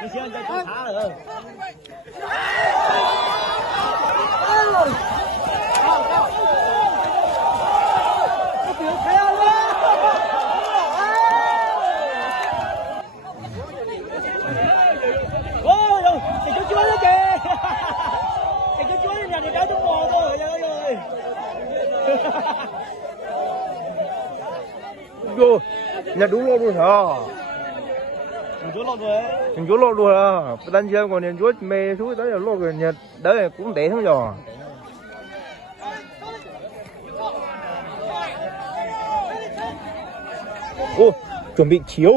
你现在太差了。Vô, nhà đúng lo luôn hả? Nhà chú lo luôn hả? Đang chơi còn nhà chú mê chú tới là lo rồi nhà đấy cũng để thằng giò. Ô, chuẩn bị chiếu.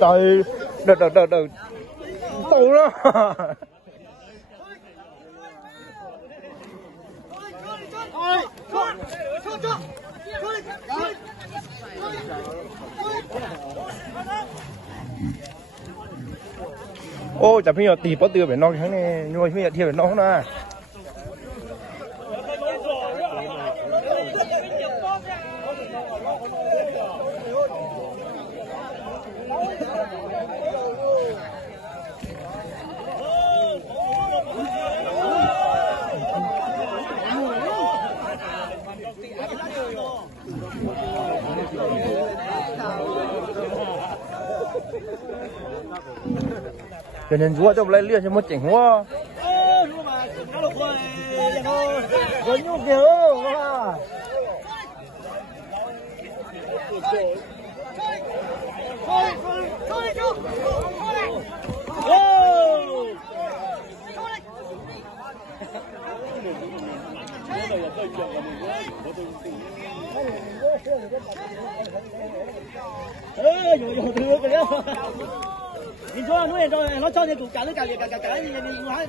Trời, đợt tàu đó. Ô, chả bây giờ tì bắt tiêu phải non tháng này, nhưng mà bây giờ thiệt phải non nè. Cho nên chúa cho lại liên cho một chỉnh hoa.你说弄点东西，老早点做，干你，你还。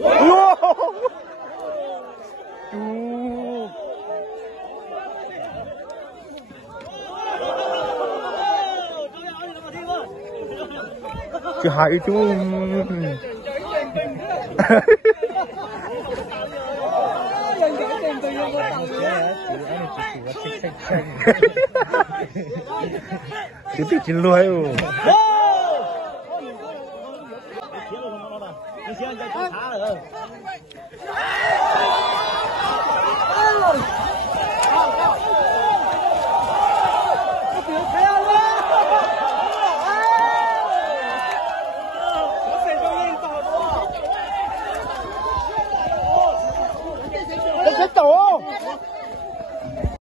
Chứ hai chú. Chứ thích chín luôn rồi.你现在太差了。Nó sẽ tổ.